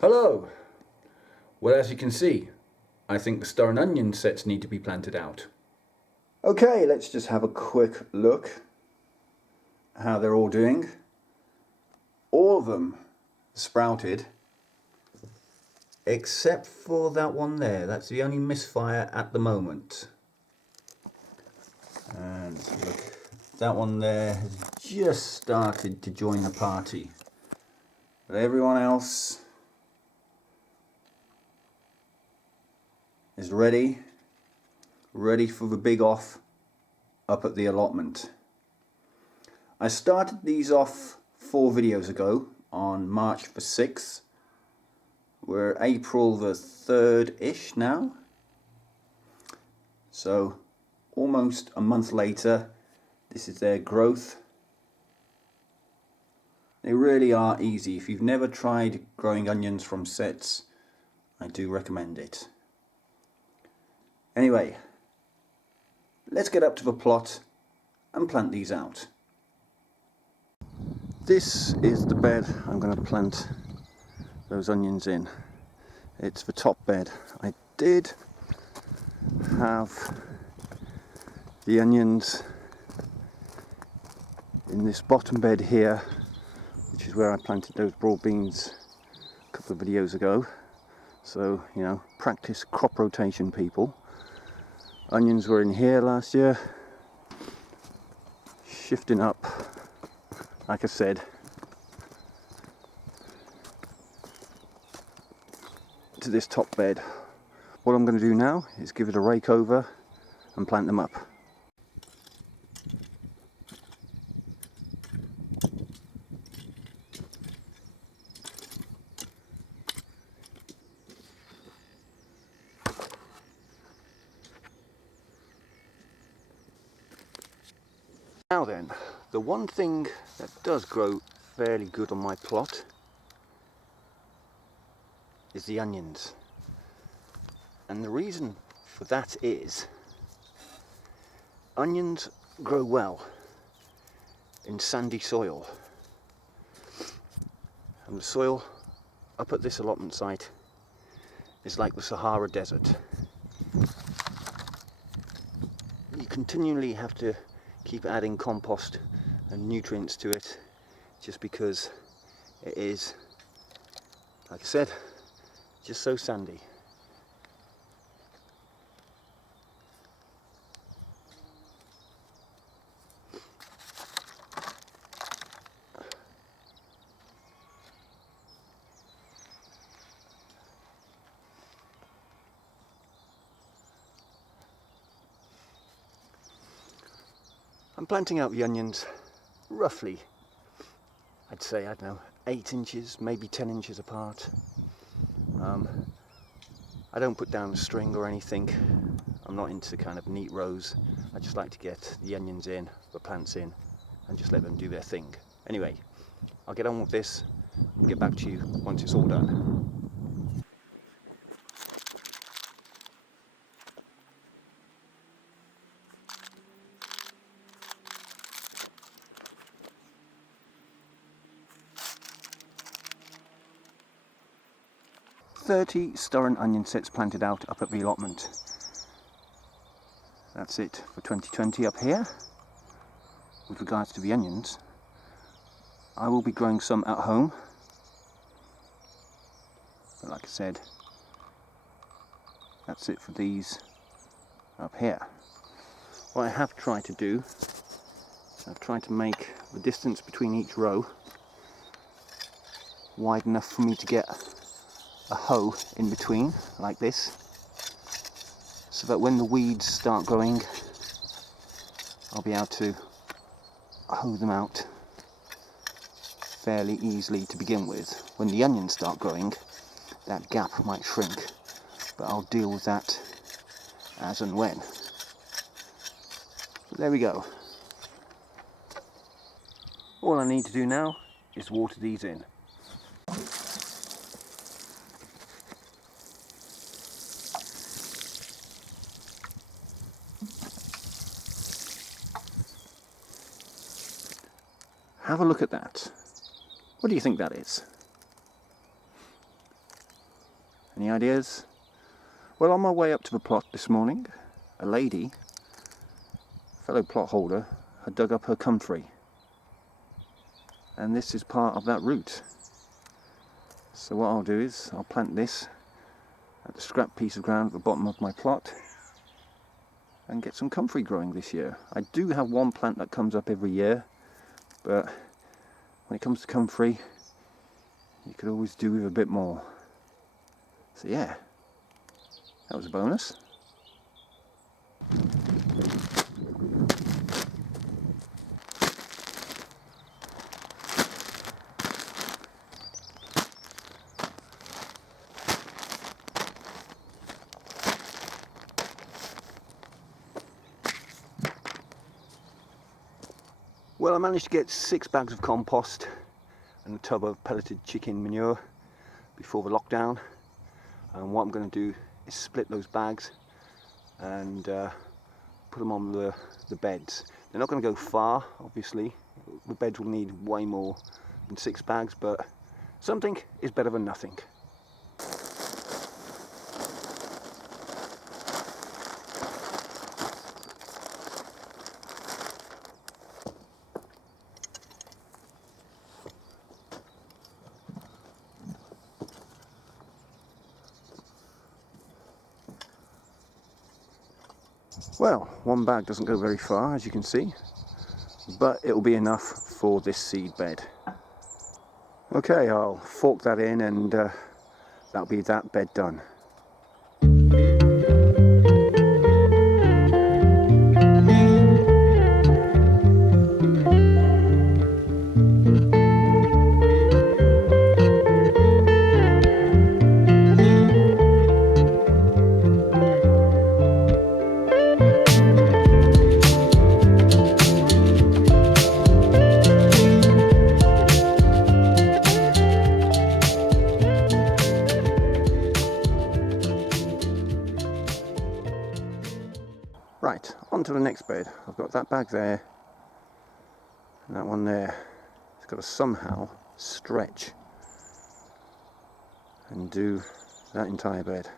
Hello! Well, as you can see, I think the star and onion sets need to be planted out. Okay, let's just have a quick look how they're all doing. All of them sprouted, except for that one there. That's the only misfire at the moment. And look, that one there has just started to join the party. But everyone else is ready for the big off up at the allotment. I started these off 4 videos ago on March the 6th. We're April the 3rd-ish now. So almost a month later, this is their growth. They really are easy. If you've never tried growing onions from sets, I do recommend it. Anyway, let's get up to the plot and plant these out. This is the bed I'm going to plant those onions in. It's the top bed. I did have the onions in this bottom bed here, which is where I planted those broad beans a couple of videos ago. So, you know, practice crop rotation, people. Onions were in here last year, shifting up, like I said, to this top bed. What I'm going to do now is give it a rake over and plant them up. Now then, the one thing that does grow fairly good on my plot is the onions. And the reason for that is onions grow well in sandy soil. And the soil up at this allotment site is like the Sahara Desert. You continually have to keep adding compost and nutrients to it, just because it is, like I said, just so sandy. I'm planting out the onions roughly, I'd say, I don't know, 8 inches, maybe 10 inches apart. I don't put down a string or anything. I'm not into kind of neat rows. I just like to get the onions in, the plants in, and just let them do their thing. Anyway, I'll get on with this and get back to you once it's all done. .30 star and onion sets planted out up at the allotment. That's it for 2020 up here. With regards to the onions, I will be growing some at home. But like I said, that's it for these up here. What I have tried to do, I've tried to make the distance between each row wide enough for me to get a hoe in between, like this, so that when the weeds start growing, I'll be able to hoe them out fairly easily to begin with. When the onions start growing, that gap might shrink, but I'll deal with that as and when. So there we go. All I need to do now is water these in. Have a look at that. What do you think that is? Any ideas? Well, on my way up to the plot this morning, a lady, fellow plot holder, had dug up her comfrey. And this is part of that route. So what I'll do is I'll plant this at the scrap piece of ground at the bottom of my plot and get some comfrey growing this year. I do have one plant that comes up every year, but when it comes to comfrey, you could always do with a bit more. So yeah, that was a bonus. Well, I managed to get 6 bags of compost and a tub of pelleted chicken manure before the lockdown. And what I'm going to do is split those bags and put them on the beds. They're not going to go far, obviously. The beds will need way more than 6 bags, but something is better than nothing. Well, one bag doesn't go very far, as you can see, but it'll be enough for this seed bed. Okay, I'll fork that in and that'll be that bed done. Right, on to the next bed. I've got that bag there and that one there. It's got to somehow stretch and do that entire bed.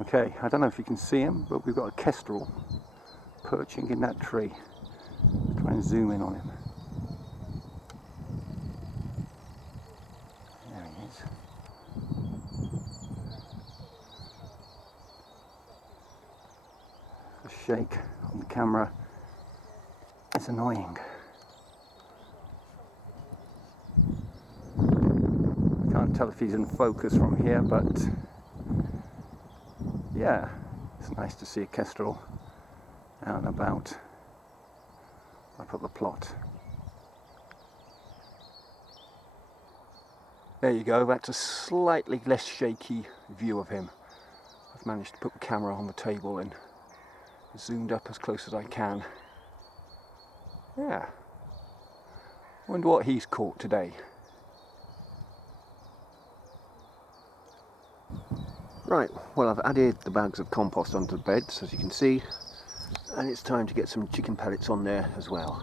Okay, I don't know if you can see him, but we've got a kestrel perching in that tree. Let's try and zoom in on him. There he is. The shake on the camera is annoying. I can't tell if he's in focus from here, but yeah, it's nice to see a kestrel out and about up at the plot. There you go, that's a slightly less shaky view of him. I've managed to put the camera on the table and zoomed up as close as I can. Yeah, wonder what he's caught today. Right, well, I've added the bags of compost onto the beds, as you can see, and it's time to get some chicken pellets on there as well.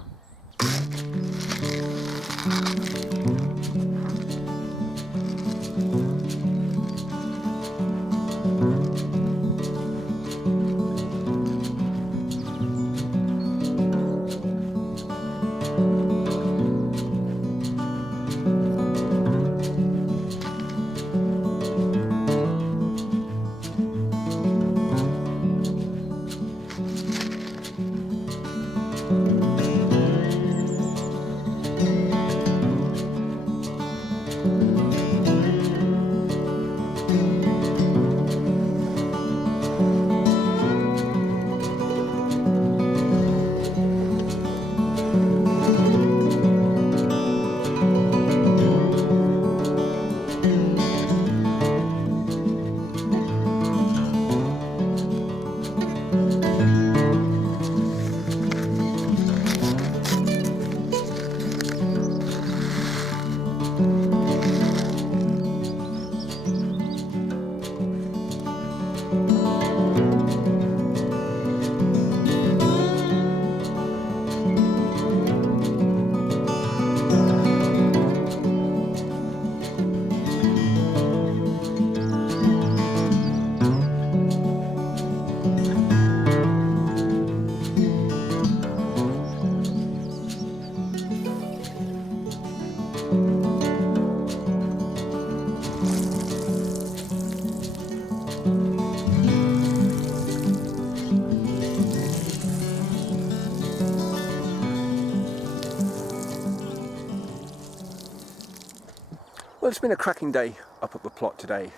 Well, it's been a cracking day up at the plot today.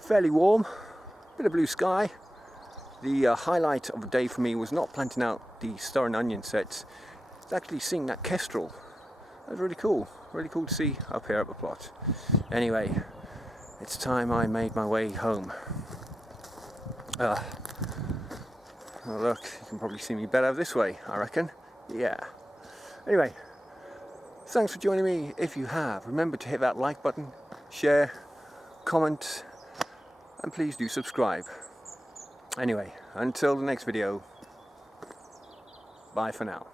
Fairly warm, bit of blue sky. The highlight of the day for me was not planting out the star and onion sets, it's actually seeing that kestrel. That was really cool to see up here at the plot. Anyway, it's time I made my way home. Oh look, you can probably see me better this way, I reckon. Yeah. Anyway, thanks for joining me. If you have, remember to hit that like button, share, comment, and please do subscribe. Anyway, until the next video, bye for now.